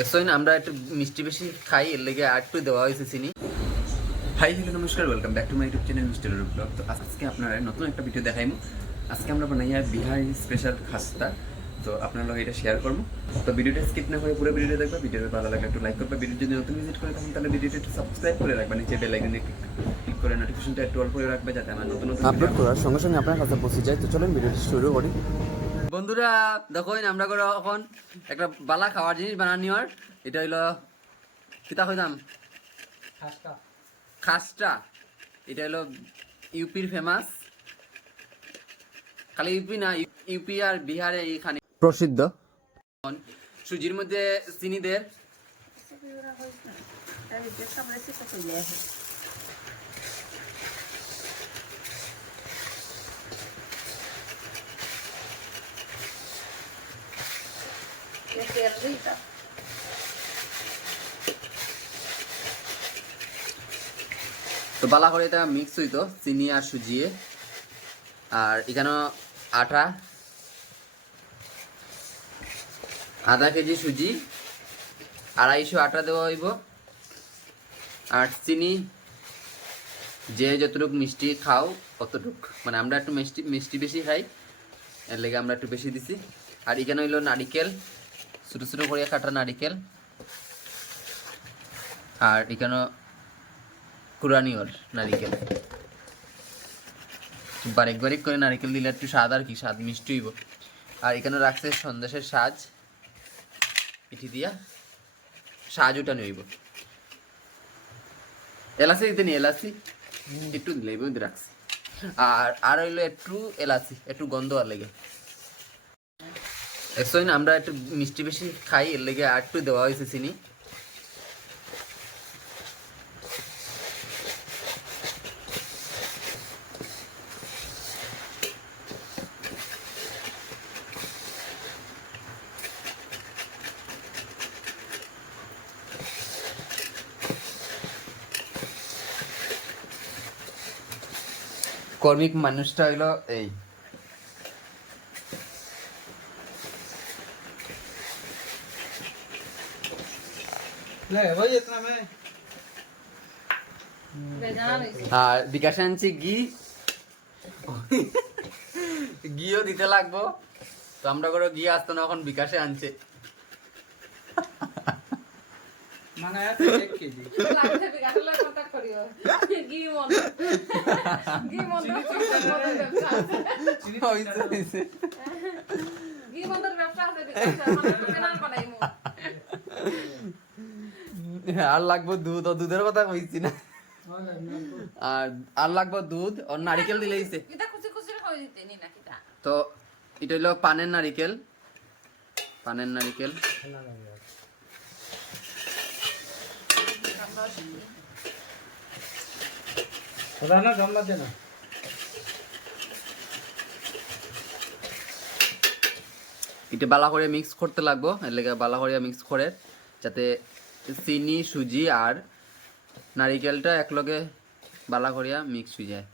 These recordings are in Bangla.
একশোদিন আমরা একটু মিষ্টি বেশি খাই এর লেগে আর একটু দেওয়া হয়েছে চিনি। হাই হ্যালো নমস্কার welcome back to my YouTube channel mister blog তো আজকে আপনারা নতুন একটা ভিডিও দেখাইমু। আজকে আমরা বানাই আর বিহারি স্পেশাল খাস্তা। তো আপনার লগে এটা শেয়ার করব তো ভিডিওটা স্কিপ না করে পুরো ভিডিওটা দেখবে। ভিডিওটা ভালো লাগে একটু লাইক করবে। ভিডিও যদি নতুন ভিজিট করে তখন তাহলে ভিডিওটা একটু সাবস্ক্রাইব করে রাখবে। নিচে বেল আইকনে ক্লিক করে নোটিফিকেশনটা একটু অল করে রাখবে যাতে আমার নতুন নতুন আপলোড করার সঙ্গে সঙ্গে আপনার কাছে পৌঁছে যায়। তো চলুন ভিডিওটি শুরু করি। বন্ধুরা দেখো আমরা করে এখন একটা বালা খাওয়ার জিনিস বানানি আর এটা হইল কিতা কইতাম খাসটা এটা হলো ইউপির ফেমাস খালি ইউপি না ইউপি আর বিহারে এইখানে প্রসিদ্ধ সুজির মধ্যে চিনি চিনিদের তো বালা করে এটা মিক্স হইতো, চিনি আর সুজিয়ে আর এখানে আটা, আধা কেজি সুজি, আড়াইশো আটা দেওয়া হইব। আর চিনি, যে যতটুক মিষ্টি খাও অতটুক। মানে আমরা একটু মিষ্টি মিষ্টি বেশি খাই, এর লেগে আমরা একটু বেশি দিছি। আর এখানে হইল নারিকেল, ছোটো ছোটো করে কাটা নারিকেল। আর এখানে কুরানিওর নারিকেল। বারিক বারিক করে নারিকেল দিলে একটু স্বাদ আর কি, স্বাদ মিষ্টি হইব। আর এখানে রাখছে সন্দেশের সাজ। পিঠি দিয়া সাজ ওটা নইব এলাচি দিতে নি এলাচি। একটু দিলে রাখছি। আর আর হইল একটু এলাচি, একটু গন্ধ আর লেগে। একশোদিন আমরা একটু মিষ্টি বেশি খাই, এর লেগে আর একটু দেওয়া হয়েছে চিনি। কর্মিক মানুষটা হইল এই। আর বিকাশ আনছি ঘি। ঘিও দিতে লাগবো। তো আমরা করে ঘি আসতো না এখন বিকাশে আনছে। আর লাগবো দুধ, ও দুধের কথা কইছি না। আর আর লাগবো দুধ আর নারিকেল দিলে তো, এটা হলো পানের নারিকেল। পানের নারিকেল। না এটা বালা করে মিক্স করতে লাগবো, এর লেগে বালা করে মিক্স করে, যাতে চিনি, সুজি আর নারিকেলটা একলগে বালা করিয়া মিক্স হয়ে যায়।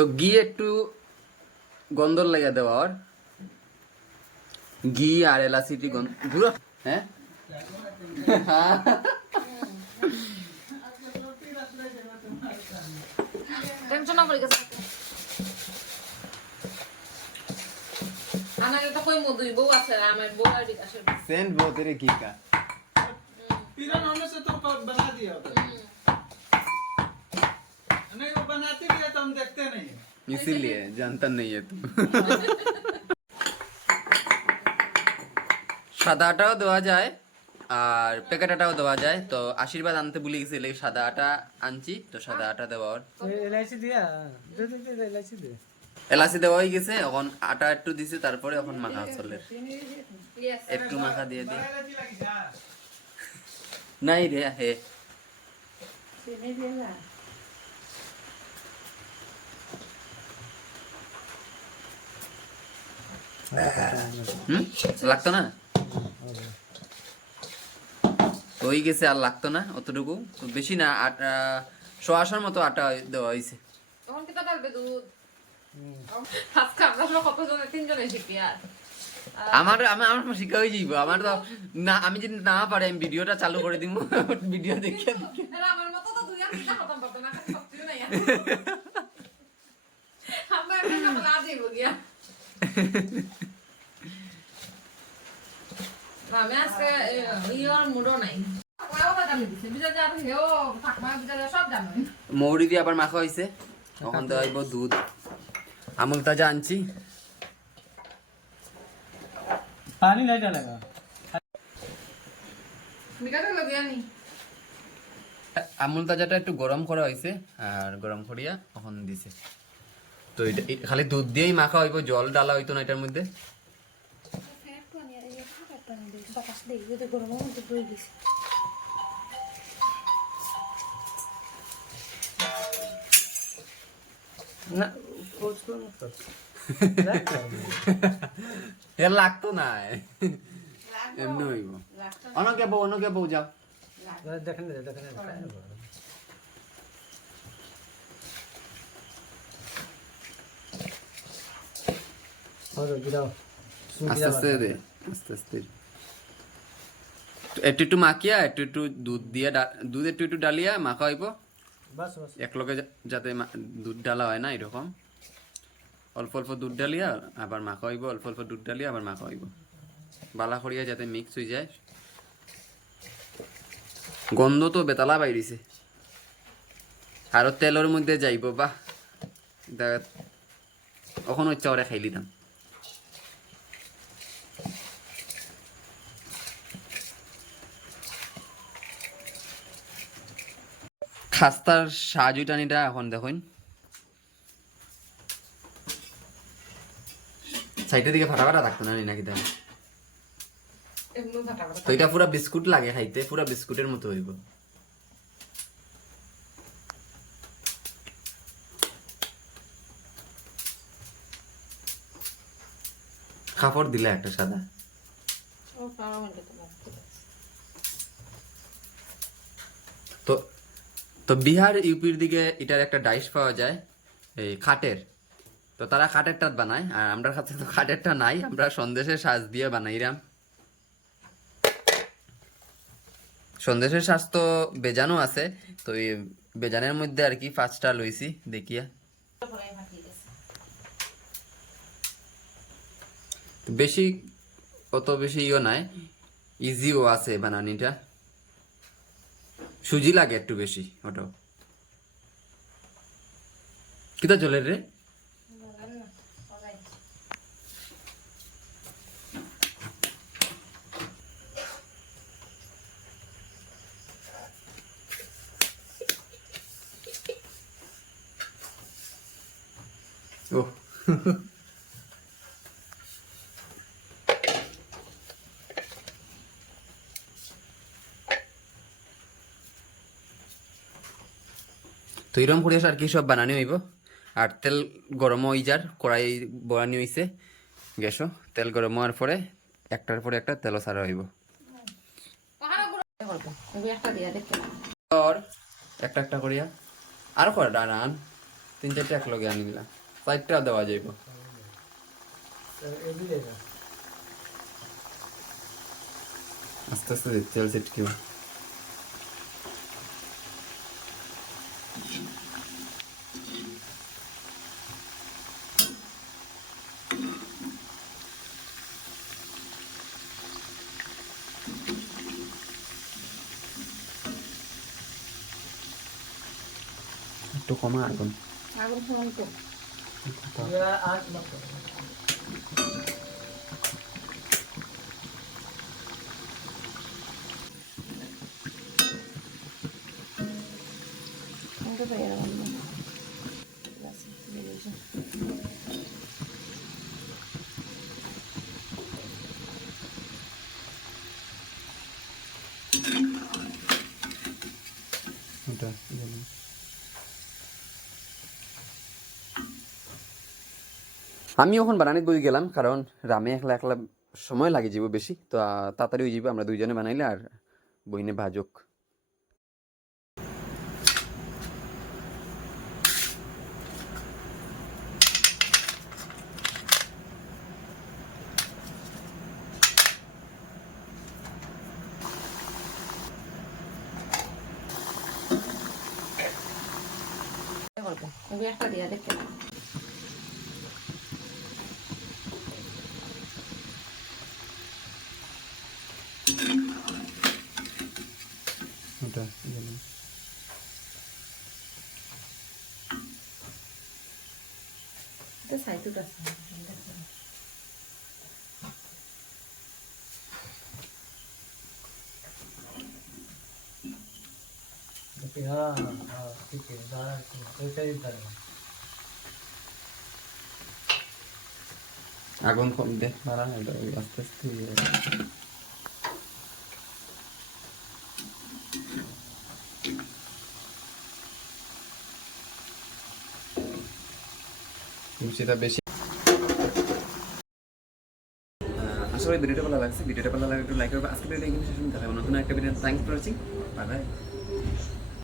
তো ঘি একটু গন্ধ লেগে দেওয়ার ঘি আর এলাচিটি গন্ধ দূর হ। হ্যাঁ টেনশন না করে গেছে আমার এটা কই মধুই বউ আছে আমার বউ আর বিকাশের সেন্ট বহুতেরে ঘি কা पीरन होने से तो प- बना दिया होता नहीं वो बनाते भी है तो हम देखते नहीं हैं। इसीलिए जानता नहीं है तू সাদা আটাও দেওয়া যায় আর প্যাকেট আটাও দেওয়া যায় তো আশীর্বাদ আনতে ভুলে গেছি এই সাদা আটা আনছি তো সাদা আটা দেওয়ার ये इलायची दिया दे दे दे दे, इलायची दे এলাচি দেওয়া হয়ে গেছে এখন আটা একটু দিছি তারপরে এখন মাখা চলে ইয়েস একটু মাখা দিয়ে দিই নাই রে হে হুম? লাগতো না? ওই গেছে আর লাগতো না অতটুকু। তো বেশি না আট শোয়াশোর মতো আটা দেওয়া হয়েছে। তখন কি দুধ? আজকে আমরা সব কতজনে? তিনজনে শিখি আর। আমার আমার আমার শিখা হয়ে যাইব। আমার তো না আমি যদি না পারি আমি ভিডিওটা চালু করে দিব ভিডিও দেখে আমার মতো তো দুই আর তিনটা খতম করতে না খালি নাই আমরা একটা বলে গিয়া। আমি মৌরি দিয়ে আবার মাখা হয়েছে তখন তো আইব দুধ আমুল তাজা আনছি পানি লাইটা লাগা আমুল তাজাটা একটু গরম করা হয়েছে আর গরম করিয়া তখন দিছে তো এটা খালি দুধ দিয়েই মাখা হইব জল ডালা হইতো না এটার মধ্যে? লাগতো না। এমনি অনকে বউ অনকে বউ যাও। দেখেন দেখেন আস্তে আস্তে দে একটু একটু মাখিয়া একটু একটু দুধ দিয়া দুধ একটু একটু ডালিয়া মাখা হইব? একলগে যাতে দুধ ডালা হয় না এরকম। অল্প অল্প দুধ ডালিয়া আবার মাখা হইব অল্প অল্প দুধ ডালিয়া আবার মাখা হইব। বালা করিয়া যাতে মিক্স হয়ে যায়। গন্ধ তো বেতালা বাইরিছে। আর তেলের মধ্যে যাইব বা ওখানে ইচ্ছা ওরা খাইলি দাম। খাস্তার সাজু টানিটা এখন দেখুন। সাইডের দিকে ফাটা ফাটা থাকতো না নি নাকি তাহলে এমনি তো এটা পুরা বিস্কুট লাগে খাইতে পুরা বিস্কুটের মতো হইব। কাপড় দিলে একটা সাদা ও পাওয়া মনে তো তো তো বিহার, ইউপির দিকে এটার একটা ডাইস পাওয়া যায়, এই খাটের। তো তারা খাটেরটা বানায়, আর আমরা কাছে তো খাটেরটা নাই, আমরা সন্দেশের সাজ দিয়ে বানাইরাম। সন্দেশের সাজ তো বেজানো আছে, তো এই বেজানের মধ্যে আর কি পাঁচটা লইছি, দেখিয়া। বেশি অত বেশি ইও নাই, ইজিও আছে বানানিটা। সুজি লাগে একটু বেশি ওটাও। কিতা জলের রে? ও। তো এরকম করে আর কি সব বানানি হইব। আর তেল গরম হই যার কড়াই বানানি হইছে গ্যাসও। তেল গরম হওয়ার পরে একটার পরে একটা তেল ছাড়া হইব। একটা একটা করিয়া। আর করে ডান তিন চারটে একলগে আনি দিলাম। চারটা দেওয়া যাইব। আস্তে আস্তে তেল ছিটকিবা। Itu あるの Thank you. আমি এখন বানানিত বই গেলাম, কারণ রামে একলা একলা সময় লাগে যাব বেশি, তো তাড়াতাড়ি হয়ে যাবে আমরা দুইজনে বানাইলে আর বইনে ভাজক। ওই একটা দিয়া দেখতে না ওটা এটা সাইতুট আছে हाँ हाँ ठीक है दारा वैसे ही करें আগুন কম দে মারা এটা ওই আস্তে আস্তে সেটা বেশি। আশা করি ভিডিওটা ভালো লাগছে। ভিডিওটা ভালো লাগলে একটু লাইক করবে। আজকে ভিডিওটা এখানে নতুন একটা video thanks for watching bye bye